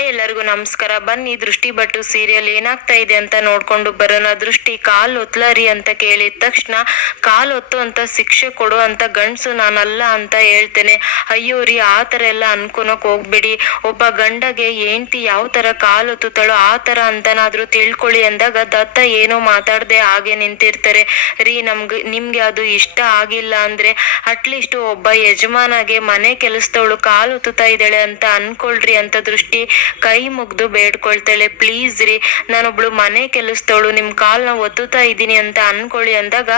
Hi, ಎಲ್ಲರಿಗೂ ನಮಸ್ಕಾರ. ಬನ್ನಿ ದೃಷ್ಟಿ ಬಟ್ಟು ಸೀರಿಯಲ್ ಏನಾಗ್ತಾ ಇದೆ ಅಂತ ನೋಡ್ಕೊಂಡು ಬರೋಣ. ದೃಷ್ಟಿ ಕಾಲ್ ಒತ್ಲರಿ ಅಂತ ಕೇಳಿದ ತಕ್ಷಣ ಕಾಲ್ ಒತ್ತು ಅಂತ ಶಿಕ್ಷೆ ಕೊಡು ಅಂತ ಗಂಡ್ಸು ನಾನಲ್ಲ ಅಂತ ಹೇಳ್ತೇನೆ. ಅಯ್ಯೋ ರೀ, ಆ ಥರ ಎಲ್ಲ ಅನ್ಕೊನಕ್ ಹೋಗ್ಬೇಡಿ. ಒಬ್ಬ ಗಂಡಗೆ ಹೆಂಡ್ತಿ ಯಾವ ಥರ ಕಾಲ್ ಒತ್ತುತ್ತಾಳೋ ಆ ಥರ ಅಂತನಾದ್ರೂ ತಿಳ್ಕೊಳ್ಳಿ ಅಂದಾಗ ದತ್ತ ಏನೋ ಮಾತಾಡದೆ ಹಾಗೆ ನಿಂತಿರ್ತಾರೆ. ರೀ, ನಿಮ್ಗೆ ಅದು ಇಷ್ಟ ಆಗಿಲ್ಲ ಅಂದ್ರೆ ಅಟ್ಲೀಸ್ಟ್ ಒಬ್ಬ ಯಜಮಾನಗೆ ಮನೆ ಕೆಲಸದವಳು ಕಾಲ್ ಒತ್ತುತ್ತಾ ಇದ್ದಾಳೆ ಅಂತ ಅನ್ಕೊಳ್ರಿ ಅಂತ ದೃಷ್ಟಿ ಕೈ ಮುಗ್ದು ಬೇಡ್ಕೊಳ್ತಾಳೆ. ಪ್ಲೀಸ್ ರೀ, ನಾನೊಬ್ಳು ಮನೆ ಕೆಲಸದವಳು, ನಿಮ್ ಕಾಲ್ನ ಒತ್ತುತ್ತಾ ಇದ್ದೀನಿ ಅಂತ ಅನ್ಕೊಳ್ಳಿ ಅಂದಾಗ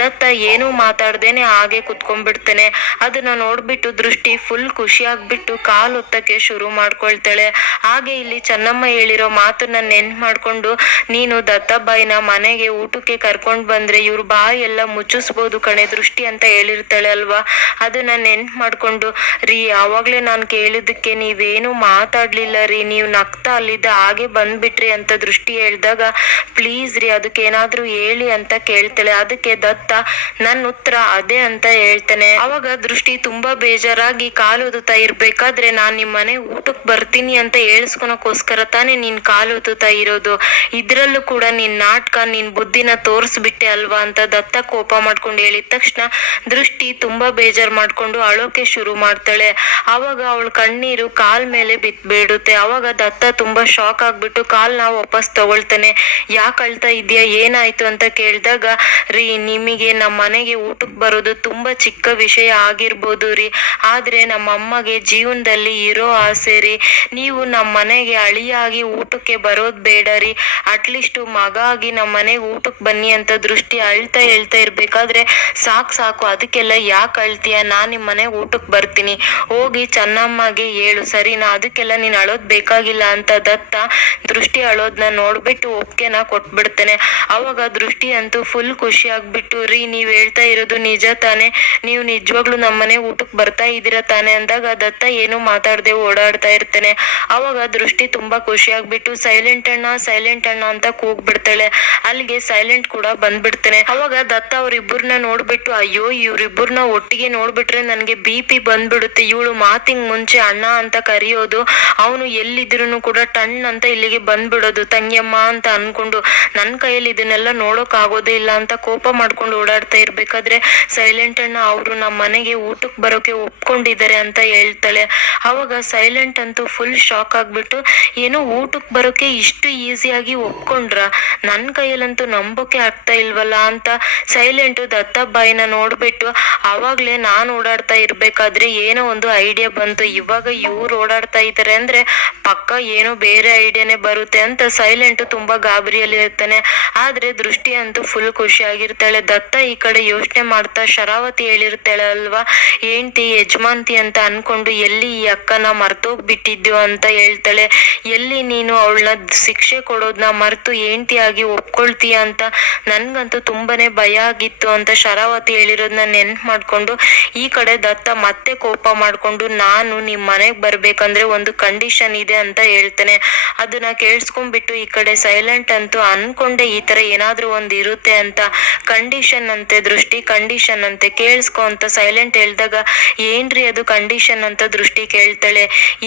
ದತ್ತ ಏನೂ ಮಾತಾಡ್ದೇನೆ ಹಾಗೆ ಕುತ್ಕೊಂಡ್ಬಿಡ್ತಾನೆ. ಅದನ್ನ ನೋಡ್ಬಿಟ್ಟು ದೃಷ್ಟಿ ಫುಲ್ ಖುಷಿ ಆಗ್ಬಿಟ್ಟು ಕಾಲ್ ಒತ್ತಕ್ಕೆ ಶುರು ಮಾಡ್ಕೊಳ್ತಾಳೆ. ಹಾಗೆ ಇಲ್ಲಿ ಚೆನ್ನಮ್ಮ ಹೇಳಿರೋ ಮಾತನ್ನ ನೆನ್ಪು ಮಾಡ್ಕೊಂಡು, ನೀನು ದತ್ತಬಾಯಿನ ಮನೆಗೆ ಊಟಕ್ಕೆ ಕರ್ಕೊಂಡ್ ಬಂದ್ರೆ ಇವ್ರ ಬಾಯಿ ಎಲ್ಲ ಮುಚ್ಚಿಸ್ಬೋದು ಕಣೆ ದೃಷ್ಟಿ ಅಂತ ಹೇಳಿರ್ತಾಳೆ ಅಲ್ವಾ. ಅದನ್ನ ನೆನ್ಪು ಮಾಡ್ಕೊಂಡು, ರೀ ಆವಾಗ್ಲೇ ನಾನು ಕೇಳಿದ್ದಕ್ಕೆ ನೀವೇನು ಮಾತಾಡ್ಲಿಲ್ಲ ರೀ, ನೀವು ನಗ್ತಾ ಅಲ್ಲಿದ್ದ ಹಾಗೆ ಬಂದ್ಬಿಟ್ರಿ ಅಂತ ದೃಷ್ಟಿ ಹೇಳ್ದಾಗ, ಪ್ಲೀಸ್ ರೀ ಅದಕ್ಕೇನಾದ್ರೂ ಹೇಳಿ ಅಂತ ಕೇಳ್ತಾಳೆ. ಅದಕ್ಕೆ ದತ್ತ ನನ್ನ ಉತ್ತರ ಅದೇ ಅಂತ ಹೇಳ್ತಾನೆ. ಅವಾಗ ದೃಷ್ಟಿ ತುಂಬಾ ಬೇಜಾರಾಗಿ ಕಾಲು ಓದುತ್ತಾ ಇರ್ಬೇಕಾದ್ರೆ, ನಾನ್ ನಿಮ್ ಮನೆ ಊಟಕ್ಕೆ ಬರ್ತೀನಿ ಅಂತ ಹೇಳ್ಸ್ಕೊಳಕೋಸ್ಕರ ತಾನೇ ನೀನ್ ಕಾಲು ಓದುತ್ತಾ ಇರೋದು, ಇದ್ರಲ್ಲೂ ಕೂಡ ನಿನ್ ನಾಟಕ, ನಿನ್ ಬುದ್ಧಿನ ತೋರ್ಸ್ಬಿಟ್ಟೆ ಅಲ್ವಾ ಅಂತ ದತ್ತ ಕೋಪ ಮಾಡ್ಕೊಂಡು ಹೇಳಿದ ತಕ್ಷಣ ದೃಷ್ಟಿ ತುಂಬಾ ಬೇಜಾರ್ ಮಾಡ್ಕೊಂಡು ಅಳೋಕೆ ಶುರು ಮಾಡ್ತಾಳೆ. ಅವಾಗ ಅವಳ ಕಣ್ಣೀರು ಕಾಲ್ ಮೇಲೆ ಬಿದ್ಬಿಡುತ್ತೆ. ಅವಾಗ ದತ್ತ ತುಂಬಾ ಶಾಕ್ ಆಗ್ಬಿಟ್ಟು ಕಾಲ್ನ ವಾಪಸ್ ತಗೊಳ್ತಾನೆ. ಯಾಕೆ ಅಳ್ತಾ ಇದ್ಯಾ, ಏನಾಯ್ತು ಅಂತ ಕೇಳಿದಾಗ, ರೀ ನಿಮಗೆ ನಮ್ಮ ಮನೆಗೆ ಊಟಕ್ಕೆ ಬರೋದು ತುಂಬಾ ಚಿಕ್ಕ ವಿಷಯ ಆಗಿರ್ಬೋದು ರೀ, ಆದ್ರೆ ನಮ್ಮ ಅಮ್ಮಗೆ ಜೀವನದಲ್ಲಿ ಇರೋ ಆಸೆ ರೀ. ನೀವು ನಮ್ಮ ಮನೆಗೆ ಅಳಿಯಾಗಿ ಊಟಕ್ಕೆ ಬರೋದ್ ಬೇಡ ರೀ, ಅಟ್ಲೀಸ್ಟ್ ಮಗ ಆಗಿ ನಮ್ಮ ಮನೆಗೆ ಊಟಕ್ಕೆ ಬನ್ನಿ ಅಂತ ದೃಷ್ಟಿ ಹೇಳ್ತಾ ಇರ್ಬೇಕಾದ್ರೆ, ಸಾಕು ಅದಕ್ಕೆಲ್ಲ ಯಾಕೆ ಅಳ್ತೀಯ, ನಾನ್ ನಿಮ್ ಮನೆಗೆ ಊಟಕ್ಕೆ ಬರ್ತೀನಿ, ಹೋಗಿ ಚೆನ್ನಮ್ಮಗೆ ಹೇಳು ಸರಿನಾ, ಅದಕ್ಕೆಲ್ಲ ನೀನ್ ಅಳೋದ್ ಬೇಕಾಗಿಲ್ಲ ಅಂತ ದತ್ತ ದೃಷ್ಟಿ ಅಳೋದ್ನ ನೋಡ್ಬಿಟ್ಟು ಒಪ್ಗೆನ ಕೊಟ್ಬಿಡ್ತಾನೆ. ಅವಾಗ ದೃಷ್ಟಿ ಅಂತೂ ಫುಲ್ ಖುಷಿ ಆಗ್ಬಿಟ್ಟು, ರೀ ನೀವ್ ಹೇಳ್ತಾ ಇರೋದು ನಿಜ ತಾನೆ, ನೀವು ನಿಜವಾಗ್ಲೂ ನಮ್ಮನೆ ಊಟಕ್ಕೆ ಬರ್ತಾ ಇದೀರಾ ತಾನೆ ಅಂದಾಗ ದತ್ತ ಏನು ಮಾತಾಡದೆ ಓಡಾಡ್ತಾ ಇರ್ತಾನೆ. ಅವಾಗ ದೃಷ್ಟಿ ತುಂಬಾ ಖುಷಿ ಆಗ್ಬಿಟ್ಟು ಸೈಲೆಂಟ್ ಅಣ್ಣ ಅಂತ ಕೂಗ್ಬಿಡ್ತಾಳೆ. ಅಲ್ಲಿಗೆ ಸೈಲೆಂಟ್ ಕೂಡ ಬಂದ್ಬಿಡ್ತಾನೆ. ಅವಾಗ ದತ್ತ ಅವ್ರಿಬ್ಬರನ್ನ ನೋಡ್ಬಿಟ್ಟು, ಅಯ್ಯೋ ಇವ್ರಿಬ್ಬರನ್ನ ಒಟ್ಟಿಗೆ ನೋಡ್ಬಿಟ್ರೆ ನನ್ಗೆ BP ಬಂದ್ಬಿಡುತ್ತೆ, ಇವಳು ಮಾತಿಂಗ್ ಮುಂಚೆ ಅಣ್ಣ ಅಂತ ಕರೆಯೋದು, ಅವನು ಎಲ್ಲಿದ್ರು ಕೂಡ ಟಣ್ ಅಂತ ಇಲ್ಲಿಗೆ ಬಂದ್ಬಿಡೋದು ತಂಗಿಯಮ್ಮ ಅಂತ ಅನ್ಕೊಂಡು, ನನ್ ಕೈಯಲ್ಲಿ ಇದನ್ನೆಲ್ಲ ನೋಡೋಕ್ ಆಗೋದೇ ಇಲ್ಲ ಅಂತ ಕೋಪ ಮಾಡ್ಕೊಂಡು ಓಡಾಡ್ತಾ ಇರ್ಬೇಕಾದ್ರೆ ಸೈಲೆಂಟ್ ಅಣ್ಣ ಅವರು ನಮ್ಮ ಮನೆಗೆ ಊಟಕ್ಕೆ ಬರೋಕೆ ಒಪ್ಕೊಂಡಿದ್ದಾರೆ ಅಂತ ಹೇಳ್ತಾಳೆ. ಅವಾಗ ಸೈಲೆಂಟ್ ಅಂತೂ ಫುಲ್ ಶಾಕ್ ಆಗ್ಬಿಟ್ಟು, ಏನು ಊಟಕ್ಕೆ ಬರೋಕೆ ಇಷ್ಟು ಈಸಿಯಾಗಿ ಒಪ್ಕೊಂಡ್ರ, ನನ್ ಕೈಯಲ್ಲಂತೂ ನಂಬೋಕೆ ಆಗ್ತಾ ಇಲ್ವಲ್ಲ ಅಂತ ಸೈಲೆಂಟ್ ದತ್ತಬಾಯಿನ ನೋಡ್ಬಿಟ್ಟು, ಅವಾಗ್ಲೇ ನಾನ್ ಓಡಾಡ್ತಾ ಇರ್ಬೇಕಾದ್ರೆ ಏನೋ ಒಂದು ಐಡಿಯಾ ಬಂತು, ಇವಾಗ ಇವ್ರು ಓಡಾಡ್ತಾ ಇದ್ದಾರೆ ಅಂದ್ರೆ ಪಕ್ಕ ಏನೋ ಬೇರೆ ಐಡಿಯಾನೇ ಬರುತ್ತೆ ಅಂತ ಸೈಲೆಂಟ್ ತುಂಬಾ ಗಾಬರಿಯಲ್ಲಿ ಇರ್ತಾನೆ. ಆದ್ರೆ ದೃಷ್ಟಿ ಅಂತೂ ಫುಲ್ ಖುಷಿಯಾಗಿರ್ತಾಳೆ. ದತ್ತ ಈ ಕಡೆ ಯೋಚನೆ ಮಾಡ್ತಾ, ಶರಾವತಿ ಹೇಳಿರ್ತಾಳೆ ಅಲ್ವಾ ಹೆಂಡ್ತಿ ಯಜಮಾಂತಿ ಅಂತ ಅನ್ಕೊಂಡು ಎಲ್ಲಿ ಈ ಅಕ್ಕನ ಮರ್ತೋಗ್ಬಿಟ್ಟಿದ್ಯೋ ಅಂತ ಹೇಳ್ತಾಳೆ. ಎಲ್ಲಿ ನೀನು ಅವಳನ್ನ ಶಿಕ್ಷೆ ಕೊಡೋದ್ನ ಮರ್ತು ಹೆಂಡ್ತಿಯಾಗಿ ಒಪ್ಕೊಳ್ತೀಯ ಅಂತ ನನ್ಗಂತೂ ತುಂಬಾನೇ ಭಯ ಆಗಿತ್ತು ಅಂತ ಶರಾವತಿ ಹೇಳಿರೋದನ್ನ ನೆನ್ಪು ಮಾಡ್ಕೊಂಡು ಈ ಕಡೆ ದತ್ತ ಮತ್ತೆ ಕೋಪ ಮಾಡ್ಕೊಂಡು, ನಾನು ನಿಮ್ ಮನೆಗ್ ಬರ್ಬೇಕಂದ್ರೆ ಒಂದು ಕಂಡೀಷನ್ ಇದೆ ಅಂತ ಹೇಳ್ತಾನೆ. ಅದನ್ನ ಕೇಳಿಸ್ಕೊಂಡ್ಬಿಟ್ಟು ಈ ಕಡೆ ಸೈಲೆಂಟ್ ಅಂತೂ ಅನ್ಕೊಂಡೆ ಈ ತರ ಏನಾದ್ರೂ ಒಂದ್ ಇರುತ್ತೆ ಅಂತ. ಕಂಡೀಷನ್ ಅಂತೆ ದೃಷ್ಟಿ, ಕಂಡೀಷನ್ ಅಂತೆ, ಕೇಳಿಸ್ಕೊ ಅಂತ ಸೈಲೆಂಟ್ ಹೇಳ್ದಾಗ, ಏನ್ರಿ ಅದು ಕಂಡೀಷನ್ ಅಂತ ದೃಷ್ಟಿ ಕೇಳ್ತಾಳೆ.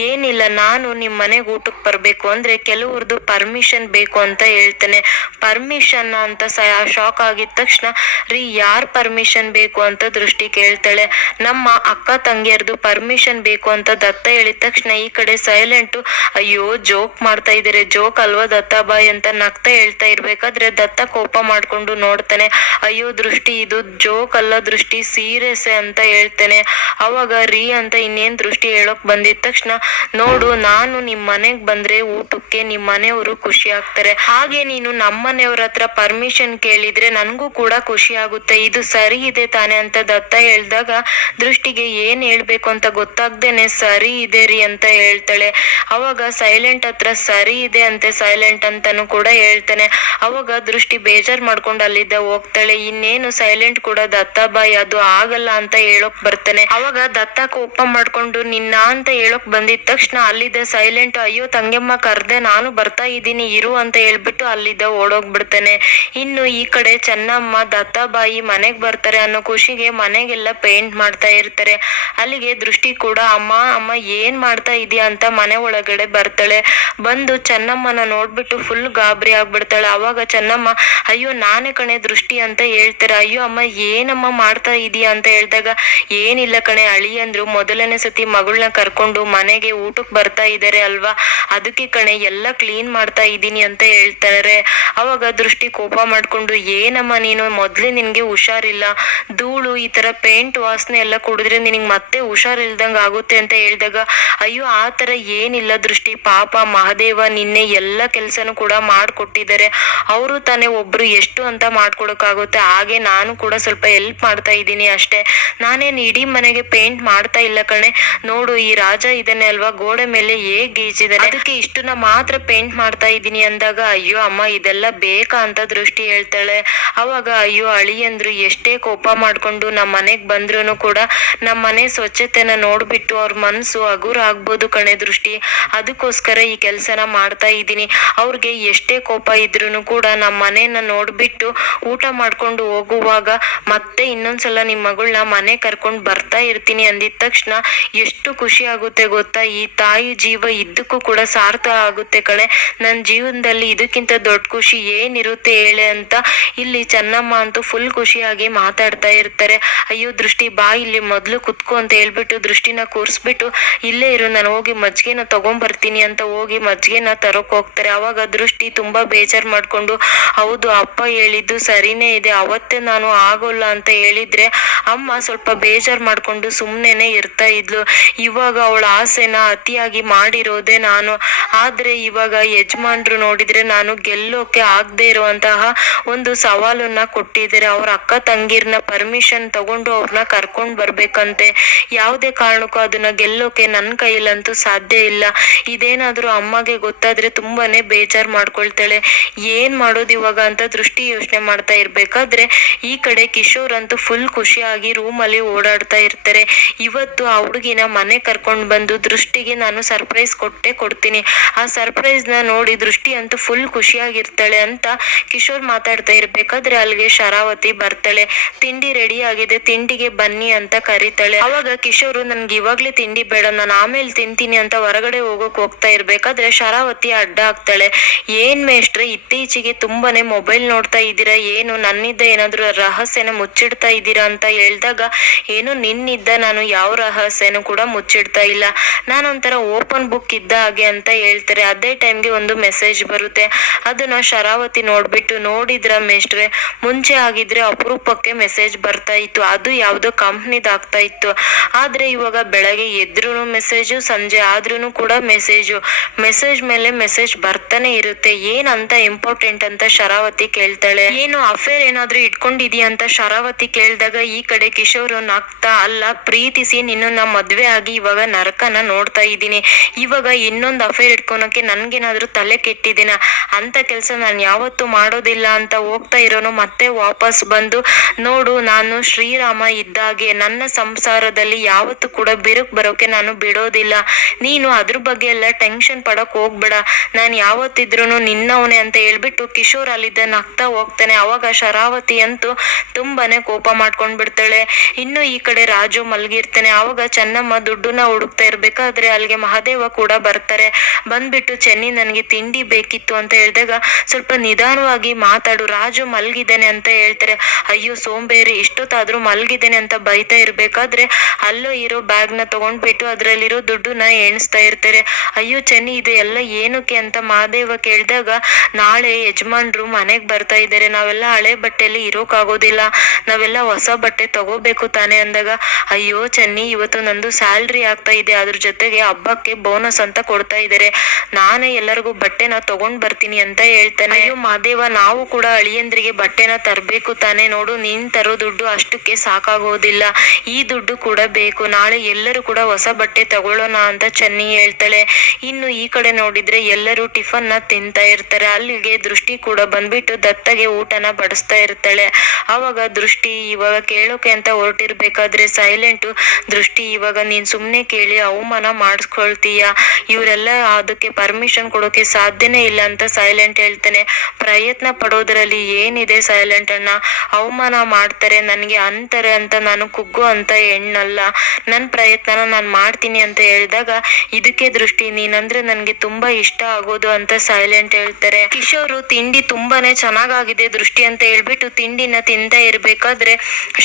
ಏನಿಲ್ಲ, ನಾನು ನಿಮ್ ಮನೆಗ್ ಊಟಕ್ಕೆ ಬರ್ಬೇಕು ಅಂದ್ರೆ ಕೆಲವ್ರದ್ದು ಪರ್ಮಿಷನ್ ಬೇಕು ಅಂತ ಹೇಳ್ತಾನೆ. ಪರ್ಮಿಷನ್ ಅಂತ ಶಾಕ್ ಆಗಿದ ತಕ್ಷಣ, ರೀ ಯಾರ್ ಪರ್ಮಿಷನ್ ಬೇಕು ಅಂತ ದೃಷ್ಟಿ ಕೇಳ್ತಾಳೆ. ನಮ್ಮ ಅಕ್ಕ ತಂಗಿಯರ್ದು ಪರ್ಮಿಷನ್ ಬೇಕು ಅಂತ ದತ್ತ ಹೇಳಿದ ತಕ್ಷಣ ಈ ಕಡೆ ಸೈಲೆಂಟ್, ಅಯ್ಯೋ ಜೋಕ್ ಮಾಡ್ತಾ ಇದಾರೆ, ಜೋಕ್ ಅಲ್ವಾ ದತ್ತಬಾಯಿ ಅಂತ ನಗ್ತಾ ಹೇಳ್ತಾ ಇರ್ಬೇಕಾದ್ರೆ ದತ್ತ ಕೋಪ ಮಾಡ್ಕೊಂಡು ನೋಡ್ತಾನೆ. ಅಯ್ಯೋ ದೃಷ್ಟಿ, ಇದು ಜೋಕ್ ಅಲ್ಲ ದೃಷ್ಟಿ, ಸೀರಿಯಸ್ ಅಂತ ಹೇಳ್ತಾನೆ. ಅವಾಗ ರೀ ಅಂತ ಇನ್ನೇನ್ ದೃಷ್ಟಿ ಹೇಳೋಕ್ ಬಂದಿದ ತಕ್ಷಣ, ನೋಡು ನಾನು ನಿಮ್ ಮನೆಗ್ ಬಂದ್ರೆ ಊಟಕ್ಕೆ ನಿಮ್ ಮನೆಯವರು ಖುಷಿ ಆಗ್ತಾರೆ, ಹಾಗೆ ನೀನು ನಮ್ಮ ಮನೆಯವ್ರ ಹತ್ರ ಪರ್ಮಿಷನ್ ಕೇಳಿದ್ರೆ ನನ್ಗೂ ಕೂಡ ಖುಷಿ ಆಗುತ್ತೆ, ಇದು ಸರಿ ಇದೆ ತಾನೆ ಅಂತ ದತ್ತ ಹೇಳ್ದಾಗ ದೃಷ್ಟಿಗೆ ಏನ್ ಹೇಳ್ಬೇಕು ಅಂತ ಗೊತ್ತಾಗ್ದೇನೆ ಸರಿ ಇದೆ ರೀ ಅಂತ ಹೇಳ್ತಾಳೆ. ಅವಾಗ ಸೈಲೆಂಟ್ ಹತ್ರ ಸರಿ ಇದೆ ಅಂತೆ ಸೈಲೆಂಟ್ ಅಂತಾನು ಕೂಡ ಹೇಳ್ತಾನೆ. ಅವಾಗ ದೃಷ್ಟಿ ಬೇಜಾರ್ ಮಾಡ್ಕೊಂಡು ಅಲ್ಲಿದ್ದ ಹೋಗ್ತಾಳೆ. ಇನ್ನೇನು ಸೈಲೆಂಟ್ ಕೂಡ ದತ್ತಬಾಯಿ ಅದು ಆಗಲ್ಲ ಅಂತ ಹೇಳೋಕ್ ಬರ್ತಾನೆ. ಅವಾಗ ದತ್ತ ಕೋಪ ಮಾಡ್ಕೊಂಡು ನಿನ್ನ ಅಂತ ಹೇಳೋಕ್ ಬಂದಿದ ತಕ್ಷಣ ಅಲ್ಲಿದ್ದ ಸೈಲೆಂಟ್, ಅಯ್ಯೋ ತಂಗಮ್ಮ ಕರ್ದೆ, ನಾನು ಬರ್ತಾ ಇದ್ದೀನಿ ಇರು ಅಂತ ಹೇಳ್ಬಿಟ್ಟು ಅಲ್ಲಿದ್ದ ಓಡೋಗ್ಬಿಡ್ತಾನೆ. ಇನ್ನು ಈ ಕಡೆ ಚೆನ್ನಮ್ಮ ದತ್ತಬಾಯಿ ಮನೆಗ್ ಬರ್ತಾರೆ ಅನ್ನೋ ಖುಷಿಗೆ ಮನೆಗೆಲ್ಲ ಪೇಂಟ್ ಮಾಡ್ತಾ ಇರ್ತಾರೆ. ಅಲ್ಲಿಗೆ ದೃಷ್ಟಿ ಕೂಡ, ಅಮ್ಮ ಏನ್ ಮಾಡ್ತಾ ಇದೀಯ ಅಂತ ಮನೆ ಒಳಗೆ ಒಳಗಡೆ ಬರ್ತಾಳೆ. ಬಂದು ಚೆನ್ನಮ್ಮನ ನೋಡ್ಬಿಟ್ಟು ಫುಲ್ ಗಾಬರಿ ಆಗ್ಬಿಡ್ತಾಳೆ. ಅವಾಗ ಚೆನ್ನಮ್ಮ ಅಯ್ಯೋ ನಾನೇ ಕಣೆ ದೃಷ್ಟಿ ಅಂತ ಹೇಳ್ತಾರೆ. ಅಯ್ಯೋ ಅಮ್ಮ ಏನಮ್ಮ ಮಾಡ್ತಾ ಇದೀಯಾ ಅಂತ ಹೇಳಿದಾಗ ಏನಿಲ್ಲ ಕಣೆ, ಅಳಿಯಂದ್ರು ಮೊದಲನೇ ಸತಿ ಮಗಳನ್ನ ಕರ್ಕೊಂಡು ಮನೆಗೆ ಊಟಕ್ಕೆ ಬರ್ತಾ ಇದಾರೆ ಅಲ್ವಾ, ಅದಕ್ಕೆ ಕಣೆ ಎಲ್ಲ ಕ್ಲೀನ್ ಮಾಡ್ತಾ ಇದ್ದೀನಿ ಅಂತ ಹೇಳ್ತಾರೆ. ಅವಾಗ ದೃಷ್ಟಿ ಕೋಪ ಮಾಡ್ಕೊಂಡು ಏನಮ್ಮ ನೀನು ಮೊದ್ಲೇ ನಿನ್ಗೆ ಹುಷಾರಿಲ್ಲ, ಧೂಳು ಈ ತರ ಪೇಂಟ್ ವಾಸನೆ ಎಲ್ಲ ಕುಡಿದ್ರೆ ನಿನಗೆ ಮತ್ತೆ ಹುಷಾರಿಲ್ದಂಗ ಆಗುತ್ತೆ ಅಂತ ಹೇಳಿದಾಗ ಅಯ್ಯೋ ಆ ತರ ಏನಿಲ್ಲ ದೃಷ್ಟಿ, ಪಾಪ ಮಹಾದೇವ ನಿನ್ನೆ ಎಲ್ಲ ಕೆಲ್ಸನೂ ಕೂಡ ಮಾಡ್ಕೊಟ್ಟಿದ್ದಾರೆ, ಅವರು ತಾನೇ ಒಬ್ರು ಎಷ್ಟು ಅಂತ ಮಾಡ್ಕೊಡಕ್ಕಾಗುತ್ತೆ, ಹಾಗೆ ನಾನು ಕೂಡ ಸ್ವಲ್ಪ ಹೆಲ್ಪ್ ಮಾಡ್ತಾ ಇದ್ದೀನಿ ಅಷ್ಟೇ, ನಾನೇನು ಇಡೀ ಮನೆಗೆ ಪೇಂಟ್ ಮಾಡ್ತಾ ಇಲ್ಲ ಕಣೆ, ನೋಡು ಈ ರಾಜ ಇದನ್ನೇ ಅಲ್ವಾ ಗೋಡೆ ಮೇಲೆ ಹೇಗ್ ಗೀಚಿದಾನೆ, ಅದಕ್ಕೆ ಇಷ್ಟನ್ನ ಮಾತ್ರ ಪೇಂಟ್ ಮಾಡ್ತಾ ಇದ್ದೀನಿ ಅಂದಾಗ ಅಯ್ಯೋ ಅಮ್ಮ ಇದೆಲ್ಲ ಬೇಕಾ ಅಂತ ದೃಷ್ಟಿ ಹೇಳ್ತಾಳೆ. ಅವಾಗ ಅಯ್ಯೋ ಅಳಿಯಂದ್ರು ಎಷ್ಟೇ ಕೋಪ ಮಾಡ್ಕೊಂಡು ನಮ್ಮ ಮನೆಗ್ ಬಂದ್ರು ಕೂಡ ನಮ್ಮ ಮನೆ ಸ್ವಚ್ಛತೆನ ನೋಡ್ಬಿಟ್ಟು ಅವ್ರ ಮನ್ಸು ಹಗುರ ಆಗ್ಬೋದು ಕಣೆ ದೃಷ್ಟಿ, ಅದಕ್ಕೋಸ್ಕರ ಈ ಕೆಲ್ಸನ ಮಾಡ್ತಾ ಇದ್ದೀನಿ, ಅವ್ರಿಗೆ ಎಷ್ಟೇ ಕೋಪ ಇದ್ರು ಕೂಡ ನಮ್ಮ ಮನೆನ ನೋಡ್ಬಿಟ್ಟು ಊಟ ಮಾಡ್ಕೊಂಡು ಹೋಗುವಾಗ ಮತ್ತೆ ಇನ್ನೊಂದ್ಸಲ ನಿಮ್ ಮಗಳನ್ನ ಮನೆ ಕರ್ಕೊಂಡು ಬರ್ತಾ ಇರ್ತೀನಿ ಅಂದಿದ ತಕ್ಷಣ ಎಷ್ಟು ಖುಷಿ ಆಗುತ್ತೆ ಗೊತ್ತಾ, ಈ ತಾಯಿ ಜೀವ ಇದಕ್ಕೂ ಕೂಡ ಸಾರ್ಥ ಆಗುತ್ತೆ ಕಣೆ, ನನ್ನ ಜೀವನದಲ್ಲಿ ಇದಕ್ಕಿಂತ ದೊಡ್ಡ ಖುಷಿ ಏನಿರುತ್ತೆ ಹೇಳೆ ಅಂತ ಇಲ್ಲಿ ಚೆನ್ನಮ್ಮ ಅಂತೂ ಫುಲ್ ಖುಷಿಯಾಗಿ ಮಾತಾಡ್ತಾ ಇರ್ತಾರೆ. ಅಯ್ಯೋ ದೃಷ್ಟಿ ಬಾ ಇಲ್ಲಿ ಮೊದ್ಲು ಕುತ್ಕೋ ಅಂತ ಹೇಳ್ಬಿಟ್ಟು ದೃಷ್ಟಿನ ಕೂರ್ಸ್ಬಿಟ್ಟು ಇಲ್ಲೇ ಇರು ನಾನು ಹೋಗಿ ಮಜ್ಜಿಗೆನ ತಗೊಂಡ್ಬರ್ತೀನಿ ಅಂತ ಹೋಗಿ ಮಜ್ಜಿಗೆನ ತರೋಕ್ ಹೋಗ್ತಾರೆ. ಅವಾಗ ದೃಷ್ಟಿ ತುಂಬಾ ಬೇಜಾರ್ ಮಾಡ್ಕೊಂಡು ಹೌದು ಅಪ್ಪ ಹೇಳಿದ್ದು ಸರಿನೇ ಇದೆ, ಅವತ್ತೇ ನಾನು ಆಗೋಲ್ಲ ಅಂತ ಹೇಳಿದ್ರೆ ಅಮ್ಮ ಸ್ವಲ್ಪ ಬೇಜಾರ್ ಮಾಡ್ಕೊಂಡು ಸುಮ್ನೆನೆ ಇರ್ತಾ ಇದ್ಲು, ಇವಾಗ ಅವಳ ಆಸೆನ ಅತಿಯಾಗಿ ಮಾಡಿರೋದೆ ನಾನು, ಆದ್ರೆ ಇವಾಗ ಯಜಮಾನ್ರು ನೋಡಿದ್ರೆ ನಾನು ಗೆಲ್ಲೋಕೆ ಆಗದೆ ಇರುವಂತಹ ಒಂದು ಸವಾಲನ್ನ ಕೊಟ್ಟಿದ್ದಾರೆ, ಅವ್ರ ಅಕ್ಕ ತಂಗಿರ್ನ ಪರ್ಮಿಷನ್ ತಗೊಂಡು ಅವ್ರನ್ನ ಕರ್ಕೊಂಡ್ ಬರ್ಬೇಕಂತೆ, ಯಾವುದೇ ಕಾರಣಕ್ಕೂ ಅದನ್ನ ಗೆಲ್ಲೋಕೆ ನನ್ನ ಕೈಲಂತೂ ಸಾಧ್ಯ ಇಲ್ಲ, ಇದೇನಾದ್ರೂ ಅಮ್ಮಗೆ ಗೊತ್ತಾದ್ರೆ ತುಂಬಾನೇ ಬೇಜಾರ್ ಮಾಡ್ಕೊಳ್ತಾಳೆ, ಏನ್ ಮಾಡೋದು ಇವಾಗ ಅಂತ ದೃಷ್ಟಿ ಯೋಚನೆ ಮಾಡ್ತಾ ಇರ್ಬೇಕಾದ್ರೆ ಈ ಕಡೆ ಕಿಶೋರ್ ಅಂತೂ ಫುಲ್ ಖುಷಿಯಾಗಿ ರೂಮ್ ಅಲ್ಲಿ ಓಡಾಡ್ತಾ ಇರ್ತಾರೆ. ಇವತ್ತು ಆ ಹುಡುಗಿನ ಮನೆ ಕರ್ಕೊಂಡ್ ಬಂದು ದೃಷ್ಟಿಗೆ ನಾನು ಸರ್ಪ್ರೈಸ್ ಕೊಡ್ತೀನಿ, ಆ ಸರ್ಪ್ರೈಸ್ ನ ನೋಡಿ ದೃಷ್ಟಿ ಅಂತೂ ಫುಲ್ ಖುಷಿಯಾಗಿರ್ತಾಳೆ ಅಂತ ಕಿಶೋರ್ ಮಾತಾಡ್ತಾ ಇರ್ಬೇಕಾದ್ರೆ ಅಲ್ಲಿಗೆ ಶರಾವತಿ ಬರ್ತಾಳೆ. ತಿಂಡಿ ರೆಡಿ ಆಗಿದೆ, ತಿಂಡಿಗೆ ಬನ್ನಿ ಅಂತ ಕರೀತಾಳೆ. ಅವಾಗ ಕಿಶೋರು ನನ್ಗೆ ಇವಾಗ್ಲೇ ತಿಂಡಿ ಬೇಡ, ನಾನು ಆಮೇಲೆ ತಿಂತೀನಿ ಅಂತ ಹೊರಗಡೆ ಹೋಗ್ತಾ ಇರ್ಬೇಕಾದ್ರೆ ಶರಾವತಿ ಅಡ್ಡ ಆಗ್ತಾಳೆ. ಏನ್ ಮೇಷ್ಟ್ರೆ ಇತ್ತೀಚೆಗೆ ತುಂಬಾನೇ ಮೊಬೈಲ್ ನೋಡ್ತಾ ಇದ್ದೀರಾ, ಏನು ನನ್ನಿದ್ದ ಏನಾದ್ರು ರಹಸ್ಯನ ಮುಚ್ಚಿಡ್ತಾ ಇದ್ದೀರಾ ಅಂತ ಹೇಳ್ದಾಗ ಏನು ನಿನ್ನಿದ್ದ ನಾನು ಯಾವ ರಹಸ್ಯನೂ ಕೂಡ ಮುಚ್ಚಿಡ್ತಾ ಇಲ್ಲ, ನಾನೊಂಥರ ಓಪನ್ ಬುಕ್ ಇದ್ದ ಹಾಗೆ ಅಂತ ಹೇಳ್ತಾರೆ. ಅದೇ ಟೈಮ್ಗೆ ಒಂದು ಮೆಸೇಜ್ ಬರುತ್ತೆ, ಅದನ್ನ ಶರಾವತಿ ನೋಡ್ಬಿಟ್ಟು ನೋಡಿದ್ರ ಮೇಷ್ಟ್ರೆ ಮುಂಚೆ ಆಗಿದ್ರೆ ಅಪರೂಪಕ್ಕೆ ಮೆಸೇಜ್ ಬರ್ತಾ ಇತ್ತು, ಅದು ಯಾವ್ದೋ ಕಂಪ್ನಿದ್ ಆಗ್ತಾ ಇತ್ತು, ಆದ್ರೆ ಇವಾಗ ಬೆಳಗ್ಗೆ ಎದ್ರೂ ಮೆಸೇಜು ಸಂಜೆ ಆದ್ರೂ ಕೂಡ ಮೆಸೇಜ್ ಮೇಲೆ ಮೆಸೇಜ್ ಬರ್ತಾನೆ ಇರುತ್ತೆ, ಏನಂತ ಇಂಪಾರ್ಟೆಂಟ್ ಅಂತ ಶರಾವತಿ ಕೇಳ್ತಾಳೆ. ಏನು ಅಫೇರ್ ಏನಾದ್ರೂ ಇಟ್ಕೊಂಡಿದ್ಯಾ ಅಂತ ಶರಾವತಿ ಕೇಳಿದಾಗ ಈ ಕಡೆ ಕಿಶೋರ್ ನಗ್ತಾ ಅಲ್ಲ ಪ್ರೀತಿಸಿ ನಿನ್ನ ಮದ್ವೆ ಆಗಿ ಇವಾಗ ನರಕನ ನೋಡ್ತಾ ಇದ್ದೀನಿ, ಇವಾಗ ಇನ್ನೊಂದು ಅಫೇರ್ ಇಟ್ಕೊಳಕ್ಕೆ ನನ್ಗೇನಾದ್ರೂ ತಲೆ ಕೆಟ್ಟಿದ್ದೀನ, ಅಂತ ಕೆಲ್ಸ ನಾನು ಯಾವತ್ತೂ ಮಾಡೋದಿಲ್ಲ ಅಂತ ಹೋಗ್ತಾ ಇರೋನು ಮತ್ತೆ ವಾಪಸ್ ಬಂದು ನೋಡು ನಾನು ಶ್ರೀರಾಮ ಇದ್ದಾಗೆ ನನ್ನ ಸಂಸಾರದಲ್ಲಿ ಯಾವತ್ತೂ ಕೂಡ ಬಿರುಕು ಬರೋಕೆ ನಾನು ಬಿಡೋದಿಲ್ಲ, ನೀನು ಅದ್ರ ಬಗ್ಗೆ ಎಲ್ಲ ಟೆನ್ಷನ್ ಪಡಕ್ ಹೋಗ್ಬೇಡ, ನಾನು ಯಾವತ್ತಿದ್ರು ನಿನ್ನವನೇ ಅಂತ ಹೇಳ್ಬಿಟ್ಟು ಕಿಶೋರ್ ಅಲ್ಲಿದ್ದ ನಗ್ತಾ ಹೋಗ್ತಾನೆ. ಅವಾಗ ಶರಾವತಿ ಅಂತೂ ತುಂಬಾನೇ ಕೋಪ ಮಾಡ್ಕೊಂಡ್ ಬಿಡ್ತಾಳೆ. ಇನ್ನು ಈ ಕಡೆ ರಾಜು ಮಲ್ಗಿರ್ತಾನೆ. ಅವಾಗ ಚೆನ್ನಮ್ಮ ದುಡ್ಡನ್ನ ಹುಡುಕ್ತಾ ಇರ್ಬೇಕಾದ್ರೆ ಅಲ್ಲಿಗೆ ಮಹಾದೇವ ಕೂಡ ಬರ್ತಾರೆ. ಬಂದ್ಬಿಟ್ಟು ಚೆನ್ನಿ ನನಗೆ ತಿಂಡಿ ಬೇಕಿತ್ತು ಅಂತ ಹೇಳಿದಾಗ ಸ್ವಲ್ಪ ನಿಧಾನವಾಗಿ ಮಾತಾಡು, ರಾಜು ಮಲ್ಗಿದ್ದಾನೆ ಅಂತ ಹೇಳ್ತಾರೆ. ಅಯ್ಯೋ ಸೋಂಬೇರಿ ಇಷ್ಟೊತ್ತಾದ್ರೂ ಮಲ್ಗಿದ್ದೇನೆ ಅಂತ ಬೈತಾ ಇರ್ಬೇಕಾದ್ರೆ ಅಲ್ಲೋ ಇರೋ ಬ್ಯಾಗ್ ನ ತಗೊಂಡ್ಬಿಟ್ಟು ಅದ್ರಲ್ಲಿರೋ ದುಡ್ಡನ್ನ ಎಣಿಸ್ತಾ ಇರ್ತಾರೆ. ಅಯ್ಯೋ ಚೆನ್ನಿ ಇದು ಎಲ್ಲ ಏನಕ್ಕೆ ಅಂತ ಮಹಾದೇವ ಕೇಳಿದಾಗ ನಾಳೆ ಯಜಮಾನ್ರು ಮನೆಗ್ ಬರ್ತಾ ಇದ್ದಾರೆ, ನಾವೆಲ್ಲ ಹಳೆ ಬಟ್ಟೆಯಲ್ಲಿ ಇರೋಕ್ಕಾಗೋದಿಲ್ಲ, ನಾವೆಲ್ಲ ಹೊಸ ಬಟ್ಟೆ ತಗೋಬೇಕು ತಾನೆ ಅಂದಾಗ ಅಯ್ಯೋ ಚೆನ್ನಿ ಇವತ್ತು ನಂದು ಸ್ಯಾಲ್ರಿ ಆಗ್ತಾ ಇದೆ, ಅದ್ರ ಜೊತೆಗೆ ಹಬ್ಬಕ್ಕೆ ಬೋನಸ್ ಅಂತ ಕೊಡ್ತಾ ಇದ್ದಾರೆ, ನಾನೇ ಎಲ್ಲರಿಗೂ ಬಟ್ಟೆನ ತಗೊಂಡ್ ಬರ್ತೀನಿ ಅಂತ ಹೇಳ್ತಾನೆ. ಅಯ್ಯೋ ಮಹಾದೇವ ನಾವು ಕೂಡ ಅಳಿಯಂದ್ರಿಗೆ ಬಟ್ಟೆನ ತರ್ಬೇಕು ತಾನೆ, ನೋಡು ನೀನ್ ತರೋ ದುಡ್ಡು ಅಷ್ಟಕ್ಕೆ ಸಾಕಾಗೋದಿಲ್ಲ, ಈ ದುಡ್ಡು ಕೂಡ ಬೇಕು, ನಾಳೆ ಎಲ್ಲರೂ ಕೂಡ ಹೊಸ ಬಟ್ಟೆ ತಗೊಳ್ಳೋಣ ಅಂತ ಚೆನ್ನಿ ಹೇಳ್ತಾಳೆ. ಇನ್ನು ಈ ಕಡೆ ನೋಡಿದ್ರೆ ಎಲ್ಲರೂ ಟಿಫನ್ ನ ತಿಂತಾ ಇರ್ತಾರೆ. ಅಲ್ಲಿಗೆ ದೃಷ್ಟಿ ಕೂಡ ಬಂದ್ಬಿಟ್ಟು ದತ್ತಗೆ ಊಟನ ಬಡಿಸ್ತಾ ಇರ್ತಾಳೆ. ಅವಾಗ ದೃಷ್ಟಿ ಇವಾಗ ಕೇಳೋಕೆ ಅಂತ ಹೊರಟಿರ್ಬೇಕಾದ್ರೆ ಸೈಲೆಂಟು ದೃಷ್ಟಿ ಇವಾಗ ನೀನ್ ಸುಮ್ನೆ ಕೇಳಿ ಅವಮಾನ ಮಾಡಿಸ್ಕೊಳ್ತೀಯ, ಇವರೆಲ್ಲ ಅದಕ್ಕೆ ಪರ್ಮಿಷನ್ ಕೊಡೋಕೆ ಸಾಧ್ಯನೇ ಇಲ್ಲ ಅಂತ ಸೈಲೆಂಟ್ ಹೇಳ್ತಾನೆ. ಪ್ರಯತ್ನ ಪಡೋದ್ರಲ್ಲಿ ಏನಿದೆ ಸೈಲೆಂಟ್ ಅಣ್ಣ, ಅವಮಾನ ಮಾಡ್ತಾರೆ, ನನ್ನ ನನಗೆ ಅಂತಾರೆ ಅಂತ ನಾನು ಕುಗ್ಗು ಅಂತ ಹೆಣ್ಣಲ್ಲ, ನನ್ನ ಪ್ರಯತ್ನನ ನಾನು ಮಾಡ್ತೀನಿ ಅಂತ ಹೇಳಿದಾಗ ಇದಕ್ಕೆ ದೃಷ್ಟಿ ನೀನಂದ್ರೆ ನನಗೆ ತುಂಬಾ ಇಷ್ಟ ಆಗೋದು ಅಂತ ಸೈಲೆಂಟ್ ಹೇಳ್ತಾರೆ. ಕಿಶೋರು ತಿಂಡಿ ತುಂಬಾನೇ ಚೆನ್ನಾಗಾಗಿದೆ ದೃಷ್ಟಿ ಅಂತ ಹೇಳ್ಬಿಟ್ಟು ತಿಂಡಿನ ತಿಂತಾ ಇರ್ಬೇಕಾದ್ರೆ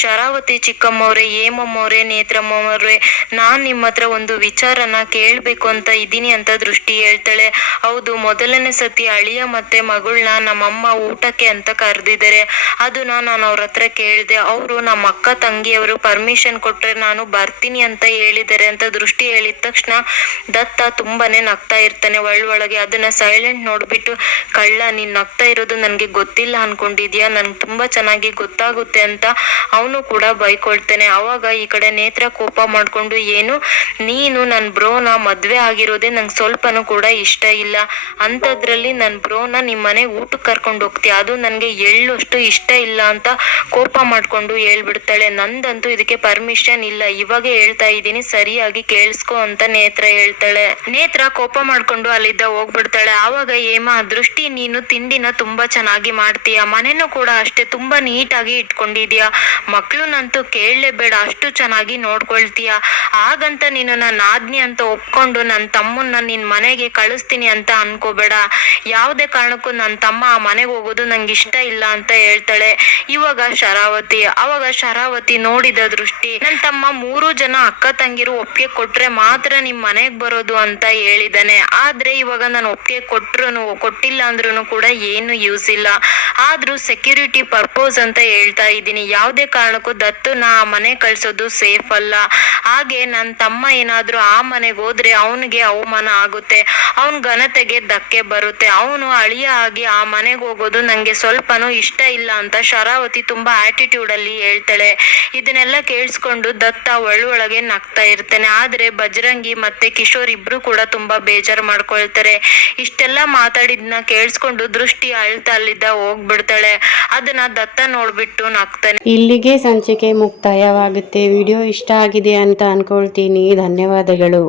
ಶರಾವತಿ ಚಿಕ್ಕಮ್ಮವ್ರೆ, ಹೇಮಮ್ಮವ್ರೆ, ನೇತ್ರಮ್ಮವ್ರೆ, ನಾನ್ ನಿಮ್ಮ ಹತ್ರ ಒಂದು ವಿಚಾರನ ಕೇಳ್ಬೇಕು ಅಂತ ಇದೀನಿ ಅಂತ ದೃಷ್ಟಿ ಹೇಳ್ತಾಳೆ. ಹೌದು, ಮೊದಲನೇ ಸತಿ ಅಳಿಯ ಮತ್ತೆ ಮಗಳನ್ನ ನಮ್ಮಮ್ಮ ಊಟಕ್ಕೆ ಅಂತ ಕರೆದಿದ್ದಾರೆ. ಅದನ್ನ ನಾನು ಅವ್ರ ಹತ್ರ ಕೇಳಿದೆ. ಅವರು ನಮ್ಮ ಅಕ್ಕ ತಂಗಿಯವರು ಪರ್ಮಿಷನ್ ಕೊಟ್ರೆ ನಾನು ಬರ್ತೀನಿ ಅಂತ ಹೇಳಿದ್ದಾರೆ ಅಂತ ದೃಷ್ಟಿ ಹೇಳಿದ ತಕ್ಷಣ ದತ್ತ ತುಂಬಾನೇ ನಗ್ತಾ ಇರ್ತಾನೆ ಒಳಗೆ. ಅದನ್ನ ಸೈಲೆಂಟ್ ನೋಡ್ಬಿಟ್ಟು, ಕಳ್ಳ, ನೀನ್ ನಗ್ತಾ ಇರೋದು ನನ್ಗೆ ಗೊತ್ತಿಲ್ಲ ಅನ್ಕೊಂಡಿದ್ಯಾ, ನನ್ಗೆ ತುಂಬಾ ಚೆನ್ನಾಗಿ ಗೊತ್ತಾಗುತ್ತೆ ಅಂತ ಅವನು ಕೂಡ ಬೈಕೊಳ್ತಾನೆ. ಅವಾಗ ಈ ಕಡೆ ನೇತ್ರ ಕೋಪ ಮಾಡ್ಕೊಂಡು, ಏನು ನೀನು ನನ್ ಬ್ರೋನ ಮದ್ವೆ ಆಗಿರೋದೇ ನಂಗೆ ಸ್ವಲ್ಪನೂ ಕೂಡ ಇಷ್ಟ ಇಲ್ಲ, ಅಂತದ್ರಲ್ಲಿ ನನ್ ಬ್ರೋನ ನಿಮ್ ಮನೆಗೆ ಊಟಕ್ಕೆ ಕರ್ಕೊಂಡು ಹೋಗ್ತೀಯ, ಅದು ನನ್ಗೆ ಎಳ್ಳಷ್ಟು ಇಷ್ಟ ಇಲ್ಲ ಅಂತ ಕೋಪ ಮಾಡ್ಕೊಂಡು ಹೇಳ್ಬಿಡ್ತಾಳೆ. ನಂದಂತೂ ಇದಕ್ಕೆ ಪರ್ಮಿಷನ್ ಇಲ್ಲ, ಇವಾಗ ಹೇಳ್ತಾ ಇದ್ದೀನಿ, ಸರಿಯಾಗಿ ಕೇಳಿಸ್ಕೊ ಅಂತ ನೇತ್ರ ಹೇಳ್ತಾಳೆ. ನೇತ್ರ ಕೋಪ ಮಾಡ್ಕೊಂಡು ಅಲ್ಲಿದ್ದ ಹೋಗ್ಬಿಡ್ತಾಳೆ. ಆವಾಗ ಹೇಮ, ದೃಷ್ಟಿ ನೀನು ತಿಂಡಿನ ತುಂಬಾ ಚೆನ್ನಾಗಿ ಮಾಡ್ತೀಯ, ಮನೆನೂ ಕೂಡ ಅಷ್ಟೇ ತುಂಬಾ ನೀಟಾಗಿ ಇಟ್ಕೊಂಡಿದ್ಯಾ, ಮಕ್ಳುನಂತೂ ಕೇಳಲೇಬೇಡ, ಅಷ್ಟು ಚೆನ್ನಾಗಿ ನೋಡ್ಕೊಳ್ತೀಯ, ಹಾಗಂತ ನೀನು ನನ್ನ ಆಜ್ಞೆ ಅಂತ ಒಪ್ಕೊಂಡು ನನ್ನ ತಮ್ಮನ್ನ ನಿನ್ ಮನೆಗೆ ಕಳಿಸ್ತೀನಿ ಅಂತ ಅನ್ಕೋಬೇಡ, ಯಾವುದೇ ಕಾರಣಕ್ಕೂ ನನ್ನ ತಮ್ಮ ಆ ಮನೆಗೆ ಹೋಗೋದು ನಂಗೆ ಇಷ್ಟ ಇಲ್ಲ ಅಂತ ಹೇಳ್ತಾಳೆ. ಅವಾಗ ಶರಾವತಿ ನೋಡಿದ ದೃಷ್ಟಿ, ನನ್ನ ತಮ್ಮ 3 ಜನ ಅಕ್ಕ ತಂಗಿರು ಒಪ್ಪಿಗೆ ಕೊಟ್ರೆ ಮಾತ್ರ ನಿಮ್ ಮನೆಗ್ ಬರೋದು ಅಂತ ಹೇಳಿದಾನೆ, ಆದ್ರೆ ಇವಾಗ ನಾನು ಒಪ್ಪಿಗೆ ಕೊಟ್ಟಿಲ್ಲ ಅಂದ್ರೂ ಕೂಡ ಏನು ಯೂಸ್ ಇಲ್ಲ, ಆದ್ರೂ ಸೆಕ್ಯೂರಿಟಿ ಪರ್ಪೋಸ್ ಅಂತ ಹೇಳ್ತಾ ಇದ್ದೀನಿ, ಯಾವುದೇ ಕಾರಣಕ್ಕೂ ದತ್ತುನ ಆ ಮನೆ ಕಳ್ಸೋದು ಸೇಫ್ ಅಲ್ಲ, ಹಾಗೆ ನನ್ನ ತಮ್ಮ ಏನಾದ್ರೂ ಆ ಮನೆಗೆ ಹೋದ್ರೆ ಅವನಿಗೆ ಅವಮಾನ ಆಗುತ್ತೆ, ಅವನ ಘನತೆಗೆ ಧಕ್ಕೆ ಬರುತ್ತೆ, ಅವನು ಅಳಿಯ ಆಗಿ ಆ ಮನೆಗೆ ಹೋಗೋದು ನಂಗೆ ಸ್ವಲ್ಪನೂ ಇಷ್ಟ ಇಲ್ಲ ಅಂತ ಶರಾವತಿ ತುಂಬಾ ಆಟಿಟ್ಯೂಡ್ ಅಲ್ಲಿ ಹೇಳ್ತಾಳೆ. ಇದನ್ನೆಲ್ಲ ಕೇಳಿಸ್ಕೊಂಡು ದತ್ತ ಒಳಗೆ ನಗ್ತಾ ಇರ್ತಾನೆ. ಆದ್ರೆ ಬಜರಂಗಿ ಮತ್ತೆ ಕಿಶೋರ್ ಇಬ್ರು ಕೂಡ ತುಂಬಾ ಬೇಜಾರು ಮಾಡ್ಕೊಳ್ತಾರೆ. ಇಷ್ಟೆಲ್ಲ ಮಾತಾಡಿದ್ನ ಕೇಳಿಸ್ಕೊಂಡು ದೃಷ್ಟಿ ಅಳ್ತಾ ಅಲ್ಲಿದ್ದ ಹೋಗ್ಬಿಡ್ತಾಳೆ. ಅದನ್ನ ದತ್ತ ನೋಡ್ಬಿಟ್ಟು ನಗ್ತಾನೆ. ಇಲ್ಲಿಗೆ ಸಂಚಿಕೆ ಮುಕ್ತಾಯವಾಗುತ್ತೆ. ವಿಡಿಯೋ ಇಷ್ಟ ಆಗಿದೆ ಅಂತ ಅನ್ಕೊಳ್ತೀನಿ. ಧನ್ಯವಾದಗಳು.